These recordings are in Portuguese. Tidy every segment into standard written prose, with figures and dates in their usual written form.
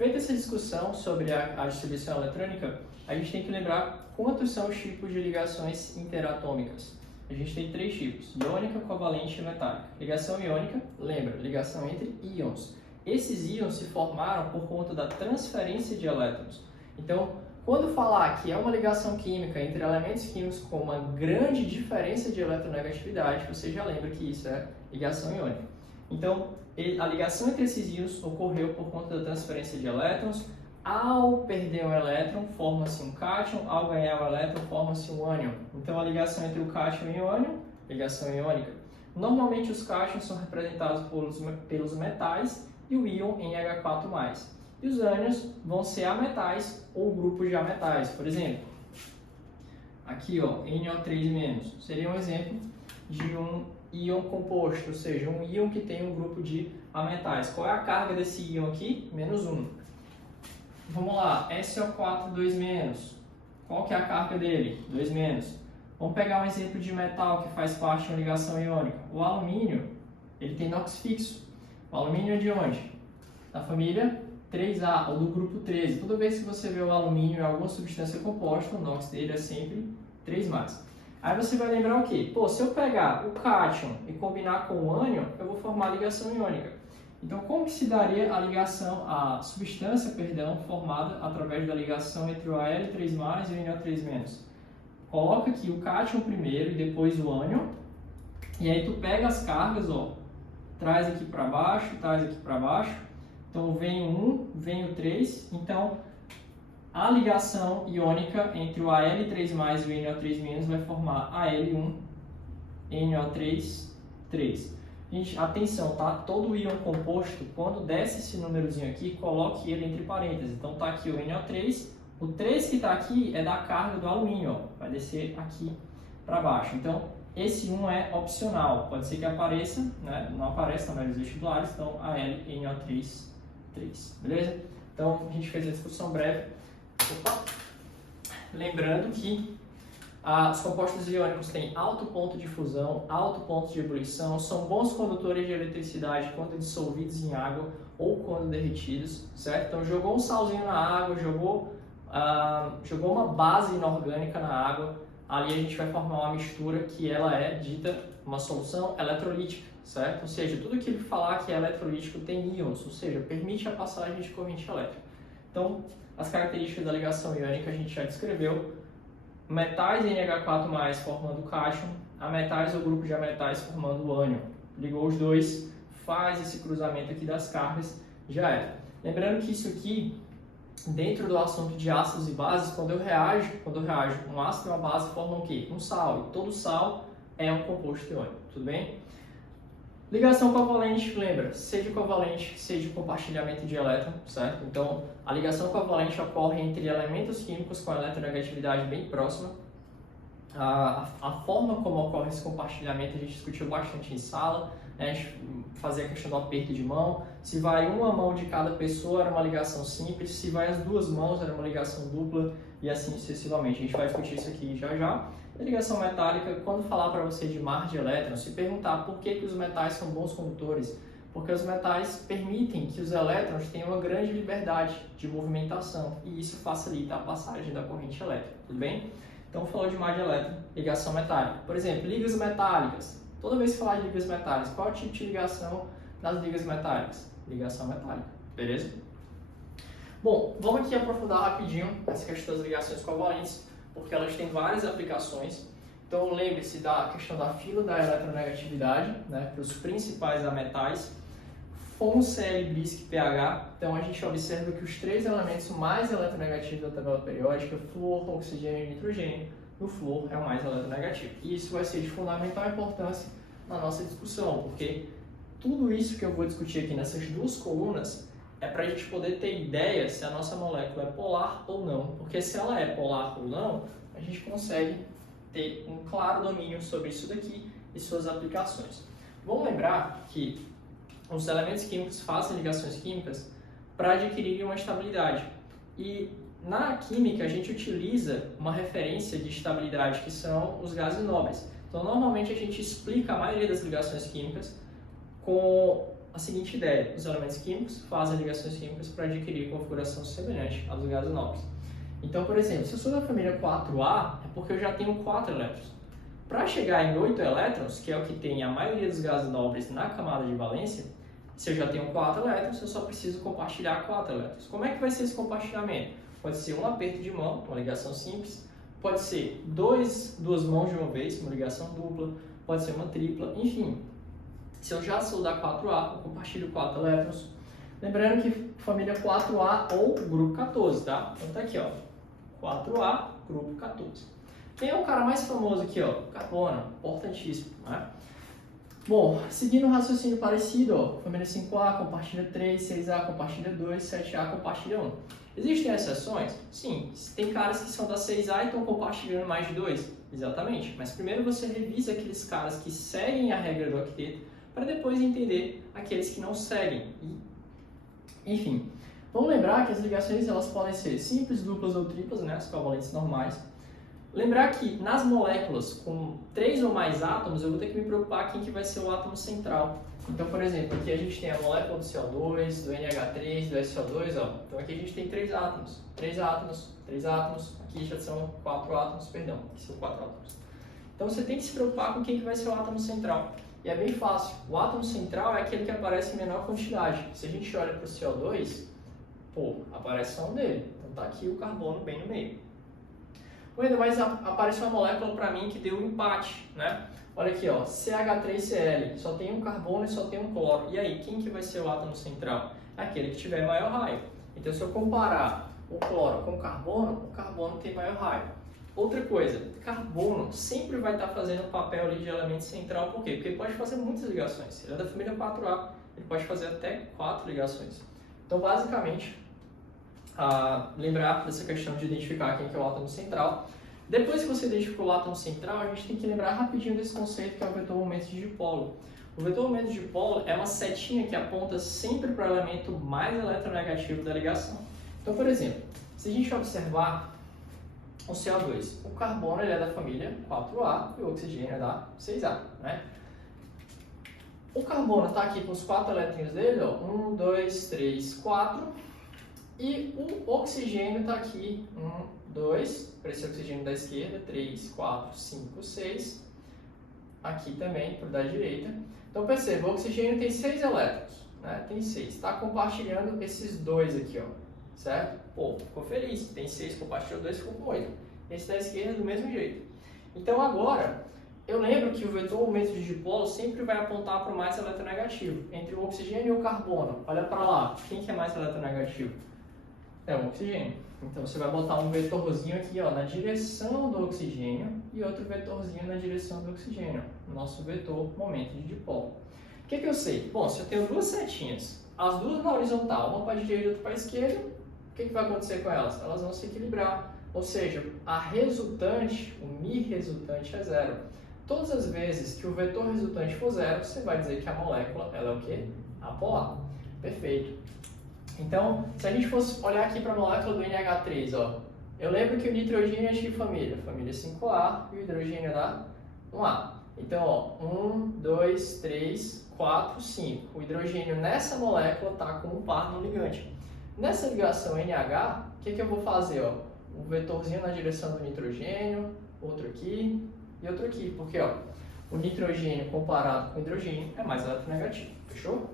Feita essa discussão sobre a distribuição eletrônica, a gente tem que lembrar quantos são os tipos de ligações interatômicas. A gente tem 3 tipos: iônica, covalente e metálica. Ligação iônica, lembra, ligação entre íons. Esses íons se formaram por conta da transferência de elétrons. Então, quando falar que é uma ligação química entre elementos químicos com uma grande diferença de eletronegatividade, você já lembra que isso é ligação iônica. Então, a ligação entre esses íons ocorreu por conta da transferência de elétrons. Ao perder um elétron, forma-se um cátion. Ao ganhar um elétron, forma-se um ânion. Então, a ligação entre o cátion e o ânion, ligação iônica. Normalmente, os cátions são representados pelos metais e o íon em H4+. E os ânions vão ser ametais ou grupos de ametais. Por exemplo, aqui, ó, NO3-, seria um exemplo de um íon composto, ou seja, um íon que tem um grupo de ametais. Qual é a carga desse íon aqui? -1. Vamos lá, SO4 2-. Qual que é a carga dele? 2-. Vamos pegar um exemplo de metal que faz parte de uma ligação iônica. O alumínio, ele tem NOx fixo. O alumínio é de onde? Da família 3A, ou do grupo 13. Toda vez que você vê o alumínio em alguma substância composta, o NOx dele é sempre 3+. Aí você vai lembrar o quê? Pô, se eu pegar o cátion e combinar com o ânion, eu vou formar a ligação iônica. Então, como que se daria a substância, formada através da ligação entre o Al3+ e o NO3-? Coloca aqui o cátion primeiro e depois o ânion. E aí tu pega as cargas, ó, traz aqui para baixo, traz aqui para baixo. Então, vem o 1, vem o 3. Então, a ligação iônica entre o Al3+ e o NO3- vai formar Al1, NO3, 3. Gente, atenção, tá? Todo íon composto, quando desce esse númerozinho aqui, coloque ele entre parênteses. Então, tá aqui o NO3. O 3 que está aqui é da carga do alumínio, ó. Vai descer aqui para baixo. Então, esse 1 é opcional. Pode ser que apareça, né? Não aparece na maioria dos vestibulares. Então, AlNO3, 3. Beleza? Então, a gente fez a discussão breve. Opa. Lembrando que os compostos iônicos têm alto ponto de fusão, alto ponto de ebulição, são bons condutores de eletricidade quando dissolvidos em água ou quando derretidos, certo? Então, jogou um salzinho na água, jogou uma base inorgânica na água, ali a gente vai formar uma mistura que ela é dita uma solução eletrolítica, certo? Ou seja, tudo que ele falar que é eletrolítico tem íons, ou seja, permite a passagem de corrente elétrica. Então, as características da ligação iônica a gente já descreveu. Metais NH4+ formando cátion, ametais ou grupo de ametais formando o ânion. Ligou os dois, faz esse cruzamento aqui das cargas, já era. Lembrando que isso aqui, dentro do assunto de ácidos e bases, quando eu reajo, um ácido e uma base formam o quê? Um sal, e todo sal é um composto iônico, tudo bem? Ligação covalente, lembra, seja covalente, seja compartilhamento de elétron, certo? Então, a ligação covalente ocorre entre elementos químicos com eletronegatividade bem próxima. A forma como ocorre esse compartilhamento a gente discutiu bastante em sala, né? A gente fazia a questão do aperto de mão. Se vai uma mão de cada pessoa, era uma ligação simples. Se vai as duas mãos, era uma ligação dupla e assim sucessivamente. A gente vai discutir isso aqui já já. A ligação metálica, quando falar para você de mar de elétrons, se perguntar por que os metais são bons condutores, porque os metais permitem que os elétrons tenham uma grande liberdade de movimentação e isso facilita a passagem da corrente elétrica, tudo bem? Então, falou de mar de elétron, ligação metálica. Por exemplo, ligas metálicas. Toda vez que falar de ligas metálicas, qual é o tipo de ligação das ligas metálicas? Ligação metálica, beleza? Bom, vamos aqui aprofundar rapidinho essa questão das ligações covalentes, porque elas têm várias aplicações. Então, lembre-se da questão da fila da eletronegatividade, né, para os principais ametais, FON, Cl, BISC, pH. Então, a gente observa que os 3 elementos mais eletronegativos da tabela periódica, flúor, oxigênio e nitrogênio, no flúor é o mais eletronegativo. E isso vai ser de fundamental importância na nossa discussão, porque tudo isso que eu vou discutir aqui nessas 2 colunas é para a gente poder ter ideia se a nossa molécula é polar ou não, porque se ela é polar ou não, a gente consegue ter um claro domínio sobre isso daqui e suas aplicações. Vamos lembrar que os elementos químicos fazem ligações químicas para adquirirem uma estabilidade. E na química a gente utiliza uma referência de estabilidade que são os gases nobres. Então normalmente a gente explica a maioria das ligações químicas com a seguinte ideia: os elementos químicos fazem ligações químicas para adquirir configuração semelhante à dos gases nobres. Então, por exemplo, se eu sou da família 4A, é porque eu já tenho 4 elétrons. Para chegar em 8 elétrons, que é o que tem a maioria dos gases nobres na camada de valência, se eu já tenho 4 elétrons, eu só preciso compartilhar 4 elétrons. Como é que vai ser esse compartilhamento? Pode ser um aperto de mão, uma ligação simples, pode ser duas mãos de uma vez, uma ligação dupla, pode ser uma tripla, enfim. Se eu já sou da 4A, eu compartilho 4 elétrons. Lembrando que família 4A ou grupo 14, tá? Então tá aqui, ó, 4A, grupo 14. Quem é o cara mais famoso aqui, ó? Carbono, importantíssimo, né? Bom, seguindo um raciocínio parecido, ó, família 5A compartilha 3, 6A compartilha 2, 7A compartilha 1. Existem exceções? Sim, tem caras que são da 6A e estão compartilhando mais de 2, exatamente. Mas primeiro você revisa aqueles caras que seguem a regra do octeto para depois entender aqueles que não seguem. Enfim, vamos lembrar que as ligações elas podem ser simples, duplas ou triplas, né, as covalentes normais. Lembrar que nas moléculas com 3 ou mais átomos, eu vou ter que me preocupar quem que vai ser o átomo central. Então, por exemplo, aqui a gente tem a molécula do CO2, do NH3, do SO2, ó. Então aqui a gente tem 3 átomos, 3 átomos, 3 átomos, aqui já são 4 átomos, perdão, aqui são 4 átomos. Então você tem que se preocupar com quem que vai ser o átomo central. E é bem fácil, o átomo central é aquele que aparece em menor quantidade. Se a gente olha para o CO2, pô, aparece só um dele. Então tá aqui o carbono bem no meio. Mas apareceu uma molécula para mim que deu um empate, né? Olha aqui, ó, CH3Cl, só tem um carbono e só tem um cloro. E aí, quem que vai ser o átomo central? Aquele que tiver maior raio. Então, se eu comparar o cloro com o carbono tem maior raio. Outra coisa, carbono sempre vai estar fazendo o papel ali de elemento central, por quê? Porque ele pode fazer muitas ligações. Ele é da família 4A, ele pode fazer até 4 ligações. Então, basicamente, lembrar dessa questão de identificar quem que é o átomo central. Depois que você identificou o átomo central, a gente tem que lembrar rapidinho desse conceito que é o vetor momento de dipolo. O vetor momento de dipolo é uma setinha que aponta sempre para o elemento mais eletronegativo da ligação. Então, por exemplo, se a gente observar o CO2, o carbono ele é da família 4A e o oxigênio é da 6A, né? O carbono está aqui com os 4 elétrons dele, ó, 1, 2, 3, 4. E o oxigênio está aqui, 1, 2, para esse oxigênio da esquerda, 3, 4, 5, 6. Aqui também, para o da direita. Então perceba, o oxigênio tem 6 elétrons, né? Tem 6. Está compartilhando esses dois aqui, ó, certo? Pô, ficou feliz. Tem 6, compartilhou 2, ficou com 8. Esse da esquerda do mesmo jeito. Então agora, eu lembro que o vetor momento de dipolo sempre vai apontar para o mais eletronegativo. Entre o oxigênio e o carbono, olha para lá, quem que é mais eletronegativo? É o oxigênio. Então você vai botar um vetorzinho aqui, ó, na direção do oxigênio e outro vetorzinho na direção do oxigênio. Nosso vetor momento de dipolo. O que eu sei? Bom, se eu tenho duas setinhas, as duas na horizontal, uma para a direita e outra para a esquerda, o que vai acontecer com elas? Elas vão se equilibrar. Ou seja, a resultante, o mi resultante é zero. Todas as vezes que o vetor resultante for zero, você vai dizer que a molécula ela é o quê? Apolar. Perfeito. Então, se a gente fosse olhar aqui para a molécula do NH3, ó, eu lembro que o nitrogênio é de que família? Família 5A e o hidrogênio é da 1A. Então, ó, 1, 2, 3, 4, 5. O hidrogênio nessa molécula está com um par no ligante. Nessa ligação NH, o que eu vou fazer? Ó? Um vetorzinho na direção do nitrogênio, outro aqui e outro aqui. Porque ó, o nitrogênio comparado com o hidrogênio é mais eletronegativo. Fechou?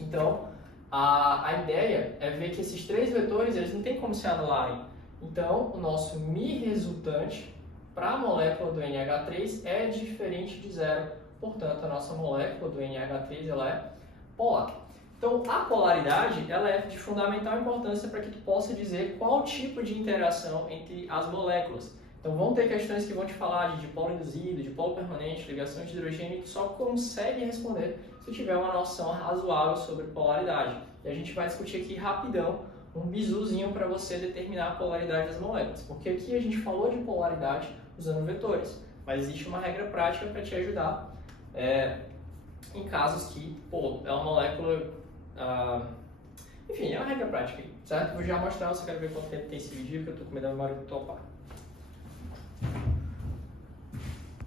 Então, a ideia é ver que esses três vetores eles não tem como se anularem. Então, o nosso mi resultante para a molécula do NH3 é diferente de zero. Portanto, a nossa molécula do NH3 ela é polar. Então, a polaridade ela é de fundamental importância para que tu possa dizer qual tipo de interação entre as moléculas. Então, vão ter questões que vão te falar de dipolo induzido, dipolo permanente, ligação de hidrogênio, e tu só consegue responder se tiver uma noção razoável sobre polaridade. E a gente vai discutir aqui rapidão um bizuzinho para você determinar a polaridade das moléculas. Porque aqui a gente falou de polaridade usando vetores, mas existe uma regra prática para te ajudar em casos que, pô, é uma molécula... enfim, é uma regra prática, certo? Vou já mostrar, você quer ver quanto tempo tem esse vídeo, que eu estou com medo da memória do topar.